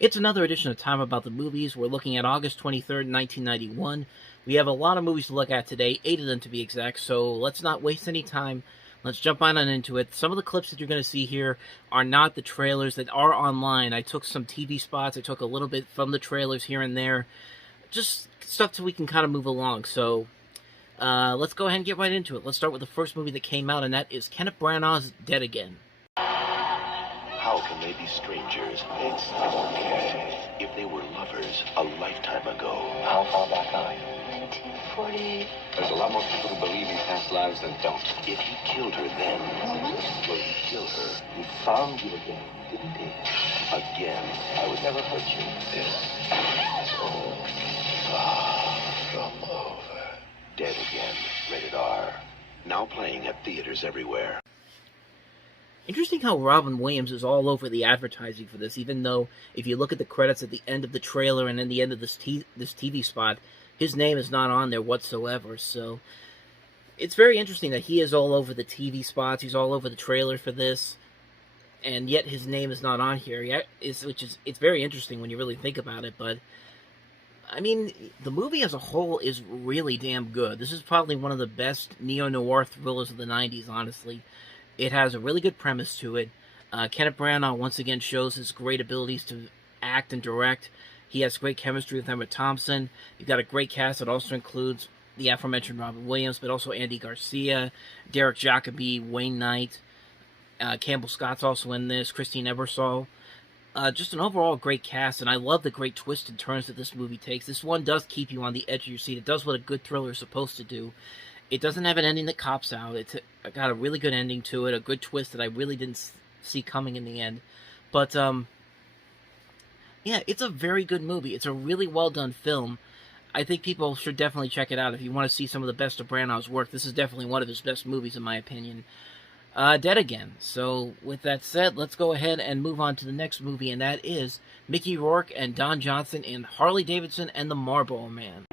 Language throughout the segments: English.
It's another edition of Time About the Movies. We're looking at August 23rd, 1991. We have a lot of movies to look at today, 8 of them to be exact, so let's not waste any time. Let's jump on into it. Some of the clips that you're going to see here are not the trailers that are online. I took some TV spots, I took a little bit from the trailers here and there. Just stuff so we can kind of move along, so let's go ahead and get right into it. Let's start with the first movie that came out, and that is Kenneth Branagh's Dead Again. How can they be strangers? It's okay. If they were lovers a lifetime ago. How far back are you? 1948. There's a lot more people who believe in past lives than don't. If he killed her then, will he kill her? He found you again, didn't he? Again. I would never hurt you. This is all far from over. Dead Again. Rated R. Now playing at theaters everywhere. Interesting how Robin Williams is all over the advertising for this, even though if you look at the credits at the end of the trailer and in the end of this TV spot, his name is not on there whatsoever. So it's very interesting that he is all over the TV spots, he's all over the trailer for this, and yet his name is not on here. It's very interesting when you really think about it. But I mean, the movie as a whole is really damn good. This is probably one of the best neo-noir thrillers of the 90s, honestly. It has a really good premise to it. Kenneth Branagh once again shows his great abilities to act and direct. He has great chemistry with Emma Thompson. You've got a great cast that also includes the aforementioned Robin Williams, but also Andy Garcia, Derek Jacobi, Wayne Knight, Campbell Scott's also in this, Christine Ebersole. Just an overall great cast, and I love the great twists and turns that this movie takes. This one does keep you on the edge of your seat. It does what a good thriller is supposed to do. It doesn't have an ending that cops out. It's got a really good ending to it, a good twist that I really didn't see coming in the end. But, yeah, it's a very good movie. It's a really well-done film. I think people should definitely check it out. If you want to see some of the best of Branagh's work, this is definitely one of his best movies, in my opinion. Dead Again. So, with that said, let's go ahead and move on to the next movie, and that is Mickey Rourke and Don Johnson in Harley Davidson and the Marlboro Man.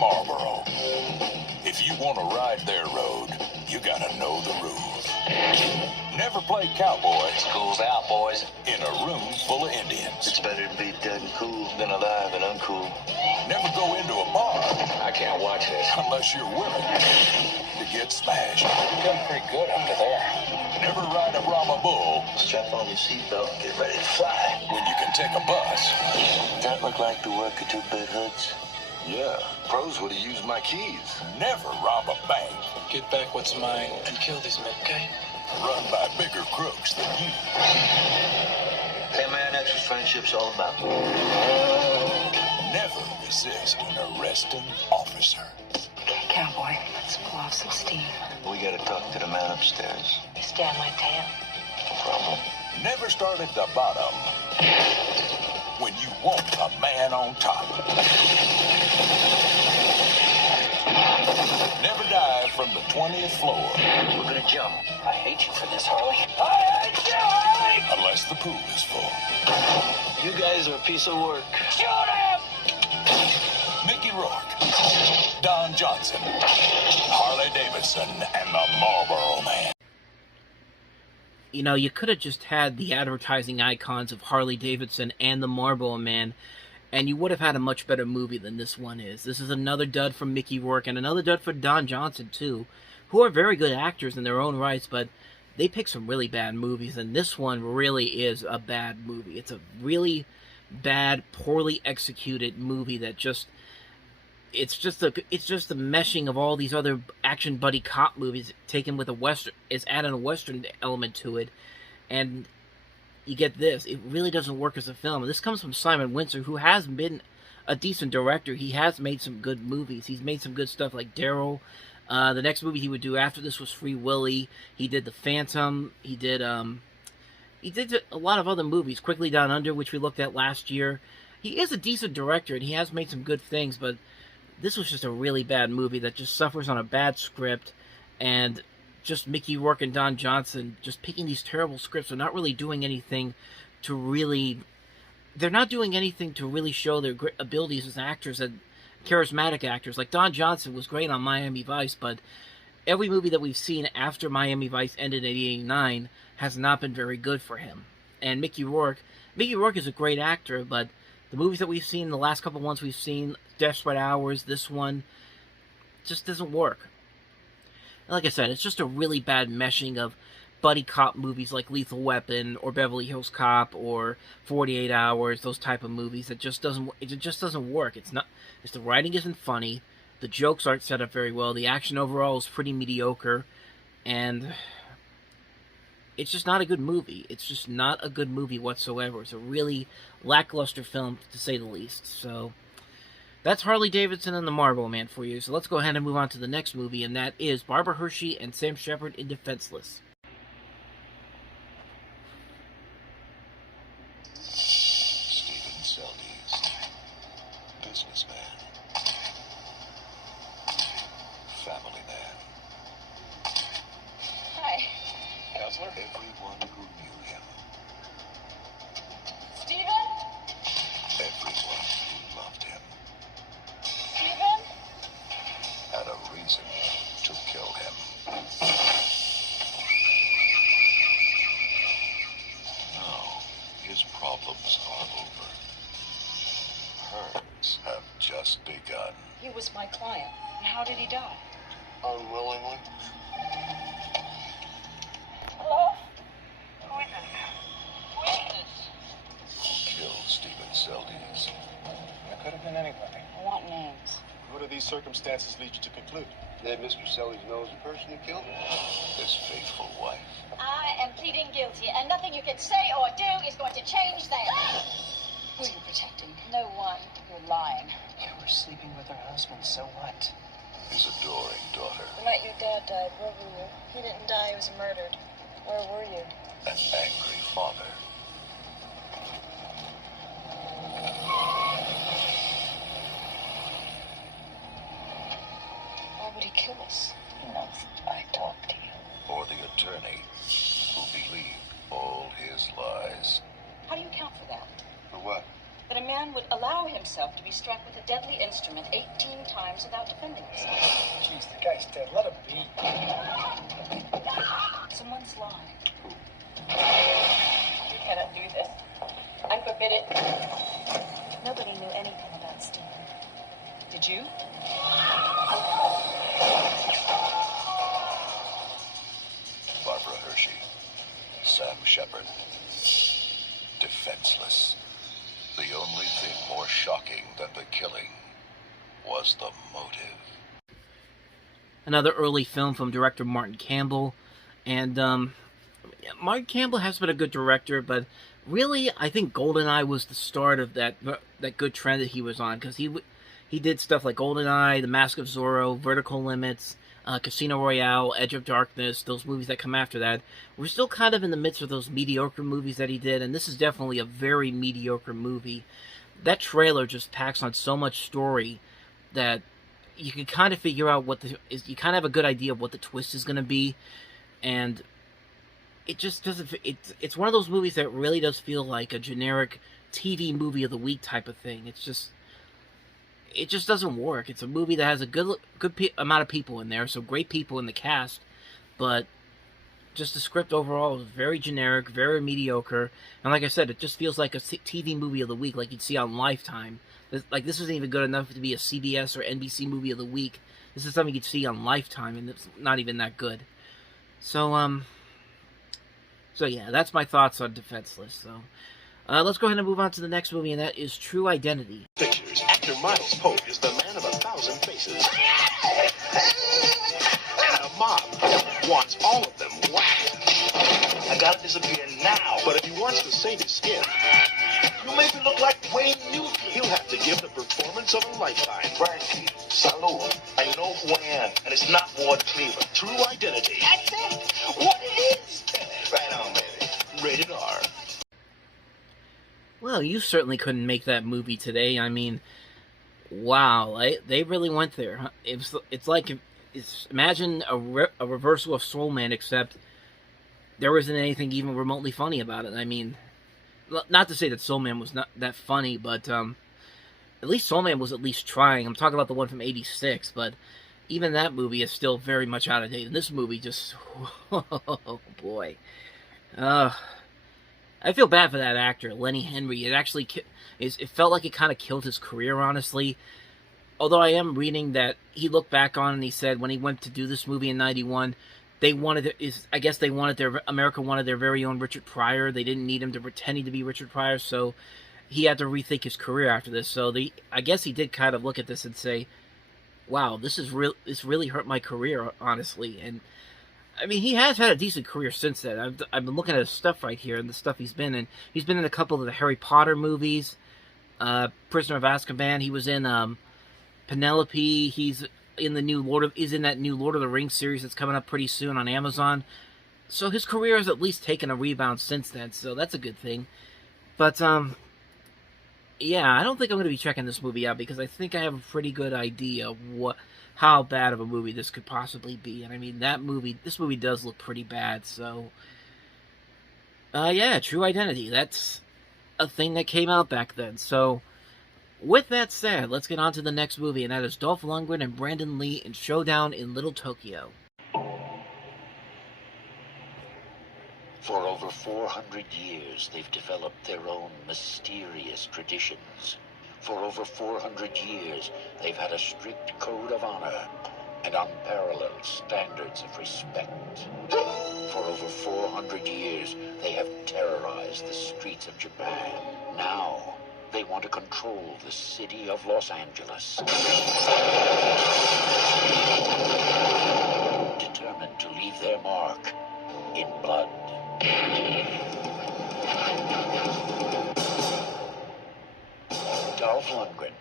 Marlboro. If you want to ride their road, you gotta know the rules. Never play cowboy. School's out, boys. In a room full of Indians. It's better to be dead and cool than alive and uncool. Never go into a bar I can't watch this. unless you're willing to get smashed. You're doing pretty good under there. Never ride a Brahma bull Strap on your seatbelt, get ready to fly. when you can take a bus. That look like the work of two-bed hoods? Yeah, Pros would have used my keys. never rob a bank Get back what's mine and kill these men, okay? run by bigger crooks than you. Hey man, that's what friendship's all about. Never resist an arresting officer. Okay, cowboy, let's blow off some steam. We gotta talk to the man upstairs. Stand my tail. No problem. Never start at the bottom when you want a man on top. Never dive from the 20th floor We're gonna jump. I hate you for this, Harley. unless the pool is full. You guys are a piece of work. Mickey Rourke, Don Johnson, Harley Davidson, and the Marlboro Man. You know, you could have just had the advertising icons of Harley Davidson and the Marlboro Man, and you would have had a much better movie than this one is. This is another dud from Mickey Rourke, and another dud for Don Johnson, too, who are very good actors in their own rights, but they pick some really bad movies, and this one really is a bad movie. It's a really bad, poorly executed movie that just... It's just the meshing of all these other action buddy cop movies taken with a western, is adding a western element to it, and you get this. It really doesn't work as a film. And this comes from Simon Windsor, who has been a decent director. He has made some good movies. He's made some good stuff like Daryl. The next movie he would do after this was Free Willy. He did The Phantom. He did a lot of other movies. Quickly Down Under, which we looked at last year. He is a decent director, and he has made some good things, but this was just a really bad movie that just suffers on a bad script, and just Mickey Rourke and Don Johnson just picking these terrible scripts and not really doing anything to really... They're not doing anything to really show their abilities as actors and charismatic actors. Like, Don Johnson was great on Miami Vice, but every movie that we've seen after Miami Vice ended in 1989 has not been very good for him. And Mickey Rourke is a great actor, but the movies that we've seen, the last couple ones we've seen, Desperate Hours, this one, just doesn't work. And like I said, it's just a really bad meshing of buddy cop movies like Lethal Weapon or Beverly Hills Cop or 48 Hours, those type of movies. It just doesn't work. The writing isn't funny, the jokes aren't set up very well, the action overall is pretty mediocre, and it's just not a good movie. It's just not a good movie whatsoever. It's a really lackluster film, to say the least. So that's Harley Davidson and the Marlboro Man for you. So let's go ahead and move on to the next movie, and that is Barbara Hershey and Sam Shepard in Defenseless. Businessman, family man. Hi. Counselor? Everyone who knew him, Stephen? everyone who loved him, Stephen? had a reason to kill him. Now, his problems are over. Hers have just begun. He was my client. And how did he die? Unwillingly? Hello? Who is this? Who is this? Who killed Stephen Seldes? It could have been anybody. I want names. What do these circumstances lead you to conclude? That Mr. Seldes knows the person who killed him. His faithful wife. I am pleading guilty, and nothing you can say or do is going to change that. Who are you protecting? No one. You're lying. You were sleeping with her husband, so what? His adoring daughter. The night your dad died, where were you? He didn't die, he was murdered. Where were you? An angry father. Why would he kill us? He knows I talked to you. Or the attorney who believed all his lies. How do you account for that? For what? That a man would allow himself to be struck with a deadly instrument 18 times without defending himself. Jeez, the guy's dead. Let him be. Someone's lying. You cannot do this. I forbid it. Nobody knew anything about Stephen. Did you? Barbara Hershey. Sam Shepard. Defenseless. The only thing more shocking than the killing was the motive. Another early film from director Martin Campbell. And Martin Campbell has been a good director, but really, I think GoldenEye was the start of that good trend that he was on, because he did stuff like GoldenEye, The Mask of Zorro, Vertical Limits, Casino Royale, Edge of Darkness, those movies that come after that. We're still kind of in the midst of those mediocre movies that he did, and this is definitely a very mediocre movie. That trailer just packs on so much story that you can kind of figure out you kind of have a good idea of what the twist is going to be, and it just doesn't. It's one of those movies that really does feel like a generic TV movie of the week type of thing. It just doesn't work. It's a movie that has a good amount of people in there, so great people in the cast, but just the script overall is very generic, very mediocre, and like I said, it just feels like a TV movie of the week, like you'd see on Lifetime. This isn't even good enough to be a CBS or NBC movie of the week. This is something you'd see on Lifetime, and it's not even that good. So yeah, that's my thoughts on Defenseless. So let's go ahead and move on to the next movie, and that is True Identity. Pictures. Actor Miles Pope is the man of 1,000 faces. And a mob wants all of them whacked. I gotta disappear now. But if he wants to save his skin, you make me look like Wayne Newton. He'll have to give the performance of a lifetime. Frankie, salute. I know who I am, and it's not Ward Cleaver. True Identity. That's it. What it is. Right on, baby. Rated R. Well, you certainly couldn't make that movie today. I mean, wow, they really went there. Huh? It's like imagine a reversal of Soul Man, except there wasn't anything even remotely funny about it. I mean, not to say that Soul Man was not that funny, but at least Soul Man was at least trying. I'm talking about the one from '86, but even that movie is still very much out of date. And this movie just, oh boy, I feel bad for that actor, Lenny Henry. It felt like it kind of killed his career, honestly. Although I am reading that he looked back on and he said when he went to do this movie in '91, America wanted their very own Richard Pryor. They didn't need him to pretending to be Richard Pryor, so he had to rethink his career after this. So I guess he did kind of look at this and say, wow, this really hurt my career, honestly. And I mean, he has had a decent career since then. I've been looking at his stuff right here and the stuff he's been in. He's been in a couple of the Harry Potter movies, Prisoner of Azkaban. He was in Penelope. He's in that new Lord of the Rings series that's coming up pretty soon on Amazon. So his career has at least taken a rebound since then. So that's a good thing. But yeah, I don't think I'm going to be checking this movie out because I think I have a pretty good idea of how bad of a movie this could possibly be. And I mean, this movie does look pretty bad. So yeah, True Identity. That's a thing that came out back then. So with that said, let's get on to the next movie, and that is Dolph Lundgren and Brandon Lee in Showdown in Little Tokyo. For over 400 years, they've developed their own mysterious traditions. For over 400 years, they've had a strict code of honor and unparalleled standards of respect. For over 400 years, they have terrorized the streets of Japan. Now, they want to control the city of Los Angeles. Determined to leave their mark in blood. Dolph Lundgren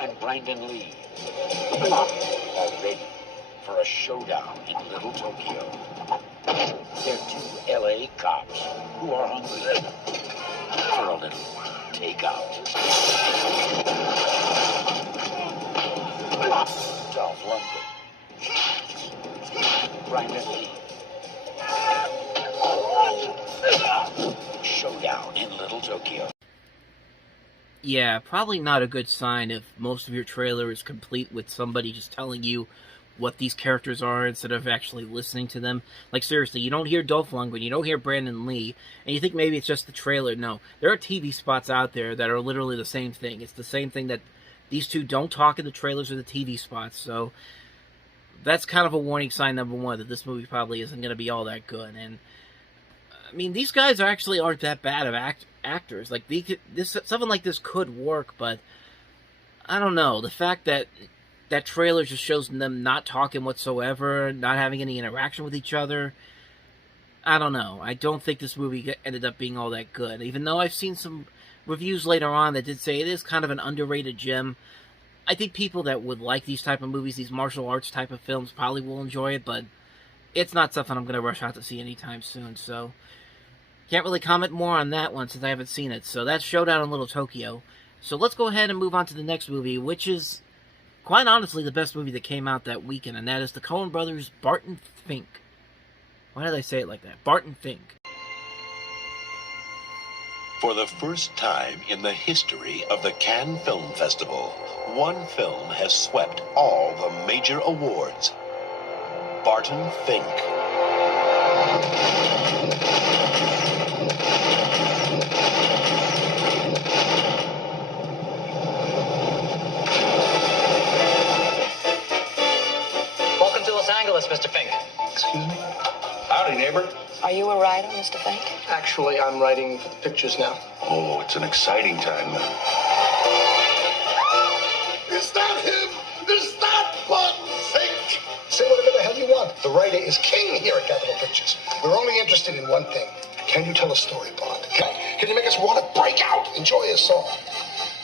and Brandon Lee are ready for a showdown in Little Tokyo. They're two LA cops who are hungry for a little takeout. Dolph Lundgren, Brandon Lee. Showdown in Little Tokyo. Yeah, probably not a good sign if most of your trailer is complete with somebody just telling you what these characters are instead of actually listening to them. Like, seriously, you don't hear Dolph Lundgren, you don't hear Brandon Lee, and you think maybe it's just the trailer. No, there are TV spots out there that are literally the same thing. It's the same thing that these two don't talk in the trailers or the TV spots, so that's kind of a warning sign, number one, that this movie probably isn't going to be all that good. And I mean, these guys actually aren't that bad of actors. Like, something like this could work, but I don't know. The fact that that trailer just shows them not talking whatsoever, not having any interaction with each other, I don't know. I don't think this movie ended up being all that good. Even though I've seen some reviews later on that did say it is kind of an underrated gem. I think people that would like these type of movies, these martial arts type of films, probably will enjoy it, but it's not something I'm going to rush out to see anytime soon, so can't really comment more on that one since I haven't seen it. So that's Showdown in Little Tokyo. So let's go ahead and move on to the next movie, which is, quite honestly, the best movie that came out that weekend, and that is the Coen brothers' Barton Fink. Why did I say it like that? Barton Fink. For the first time in the history of the Cannes Film Festival, one film has swept all the major awards. Barton Fink. Welcome to Los Angeles, Mr. Fink. Excuse me? Howdy, neighbor. Are you a writer, Mr. Fink? Actually, I'm writing for the pictures now. Oh, it's an exciting time now. Is that him? Is that Barton Fink? Say whatever the hell you want. The writer is king here at Capitol Pictures. We're only interested in one thing. Can you tell a story, Bond? Can you make us want to break out? Enjoy a song.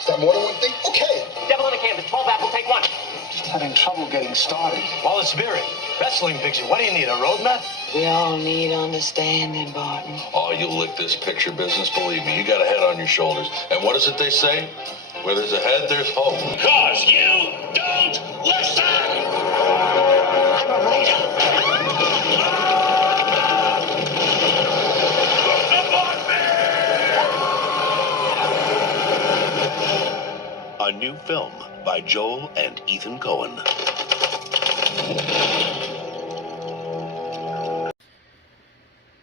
Is that more than one thing? Okay. Devil in a canvas, 12 apple, take one. Just having trouble getting started. Wallace Spirit, wrestling picture. What do you need, a roadmap? We all need understanding, Barton. Oh, you'll lick this picture business, believe me. You got a head on your shoulders. And what is it they say? Where there's a head, there's hope. 'Cause you don't listen! I'm a writer. Look upon me! film by Joel and Ethan Coen.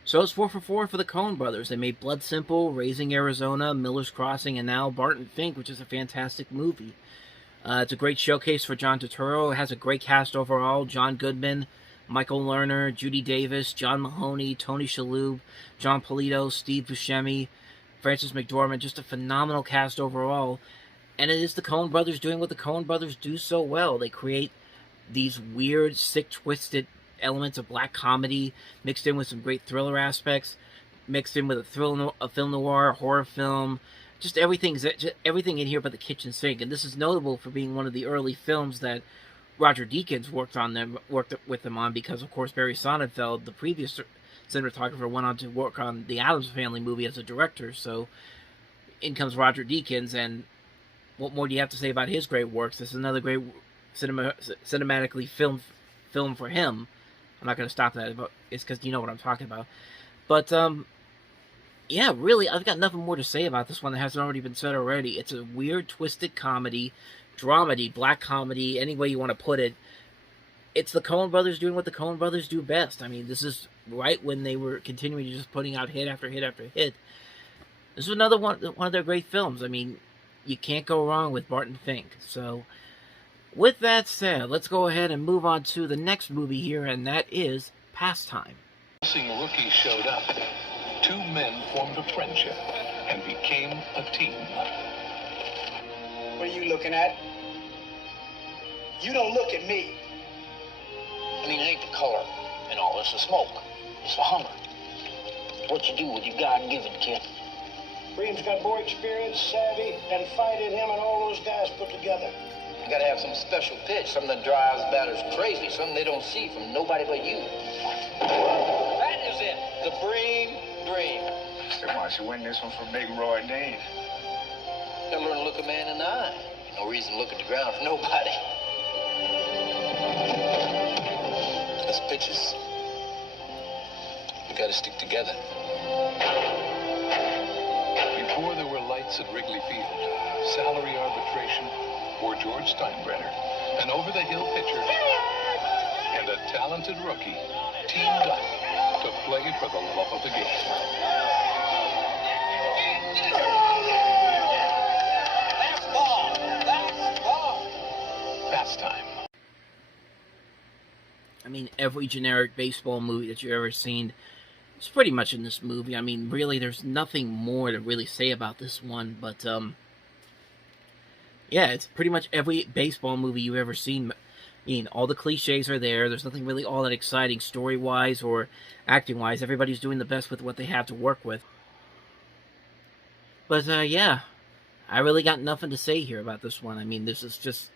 So it's 4 for 4 for the Coen brothers. They made Blood Simple, Raising Arizona, Miller's Crossing, and now Barton Fink, which is a fantastic movie. It's a great showcase for John Turturro. It has a great cast overall. John Goodman, Michael Lerner, Judy Davis, John Mahoney, Tony Shalhoub, John Polito, Steve Buscemi, Frances McDormand. Just a phenomenal cast overall. And it is the Coen brothers doing what the Coen brothers do so well. They create these weird, sick, twisted elements of black comedy mixed in with some great thriller aspects, mixed in with a film noir, horror film, just everything in here but the kitchen sink. And this is notable for being one of the early films that Roger Deakins worked with them on, because of course Barry Sonnenfeld, the previous cinematographer, went on to work on the Addams Family movie as a director. So in comes Roger Deakins, and what more do you have to say about his great works? This is another great cinematically film for him. I'm not going to stop that, but it's because you know what I'm talking about. But, yeah, really, I've got nothing more to say about this one that hasn't already been said already. It's a weird, twisted comedy, dramedy, black comedy, any way you want to put it. It's the Coen brothers doing what the Coen brothers do best. I mean, this is right when they were continuing to just putting out hit after hit after hit. This is another one of their great films. I mean, you can't go wrong with Barton Fink. So, with that said, let's go ahead and move on to the next movie here, and that is Pastime. Rookie showed up. Two men formed a friendship and became a team. What are you looking at? You don't look at me. I mean, it ain't the color and all. It's the smoke. It's the Hummer. What you do with your God-given, kid? Bream's got more experience, savvy, and fight in him and all those guys put together. You gotta have some special pitch, something that drives batters crazy, something they don't see from nobody but you. That is it. The Bream Dream. They want you to win this one for Big Roy Dane. Gotta learn to look a man in the eye. No reason to look at the ground for nobody. Us pitches, we gotta stick together. Before there were lights at Wrigley Field, salary arbitration, or George Steinbrenner, an over-the-hill pitcher, and a talented rookie teamed up to play for the love of the game. That's ball. That's ball. Pastime. I mean, every generic baseball movie that you've ever seen is pretty much in this movie. I mean, really, there's nothing more to really say about this one, but, yeah, it's pretty much every baseball movie you've ever seen. I mean, all the cliches are there. There's nothing really all that exciting story-wise or acting-wise. Everybody's doing the best with what they have to work with. But, yeah, I really got nothing to say here about this one. I mean, this is just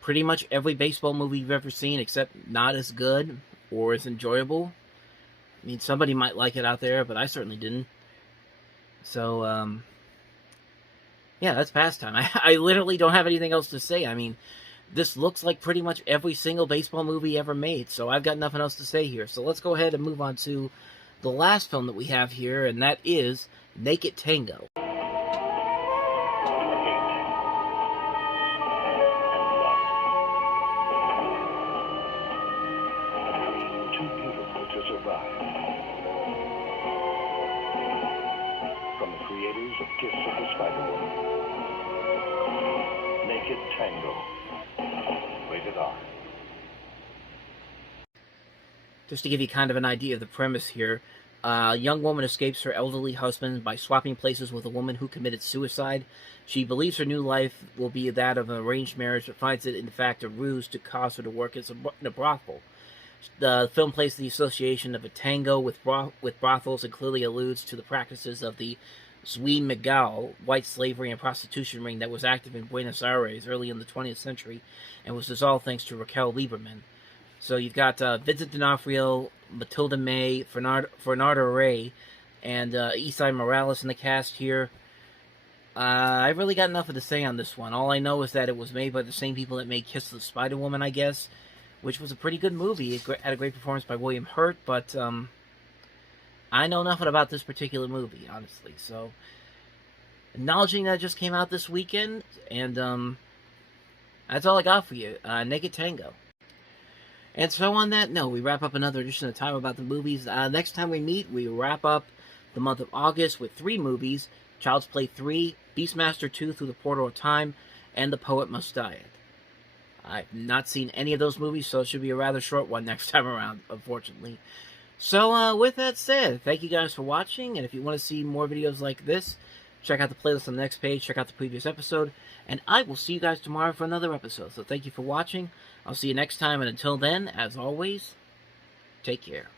pretty much every baseball movie you've ever seen, except not as good or as enjoyable. I mean, somebody might like it out there, but I certainly didn't. So, yeah, that's Pastime. I literally don't have anything else to say. I mean, this looks like pretty much every single baseball movie ever made, so I've got nothing else to say here. So let's go ahead and move on to the last film that we have here, and that is Naked Tango. Too beautiful to survive. From the creators of Kiss of the Spider-Woman. Naked Tango. Rated R. Just to give you kind of an idea of the premise here, a young woman escapes her elderly husband by swapping places with a woman who committed suicide. She believes her new life will be that of an arranged marriage, but finds it in fact a ruse to cause her to work in a brothel. The film plays the association of a tango with brothels and clearly alludes to the practices of the Zwi Miguel, white slavery and prostitution ring that was active in Buenos Aires early in the 20th century and was dissolved thanks to Raquel Lieberman. So you've got Vincent D'Onofrio, Matilda May, Fernando Rey, and Isai Morales in the cast here. I really got nothing to say on this one. All I know is that it was made by the same people that made Kiss of the Spider-Woman, I guess, which was a pretty good movie. It had a great performance by William Hurt, but I know nothing about this particular movie, honestly. So, acknowledging that it just came out this weekend, and That's all I got for you. Naked Tango. And so on that note, we wrap up another edition of Time About the Movies. Next time we meet, we wrap up the month of August with 3 movies: Child's Play 3, Beastmaster 2 Through the Portal of Time, and The Poet Must Die. I've not seen any of those movies, so it should be a rather short one next time around, unfortunately. So, with that said, thank you guys for watching, and if you want to see more videos like this, check out the playlist on the next page, check out the previous episode, and I will see you guys tomorrow for another episode. So thank you for watching, I'll see you next time, and until then, as always, take care.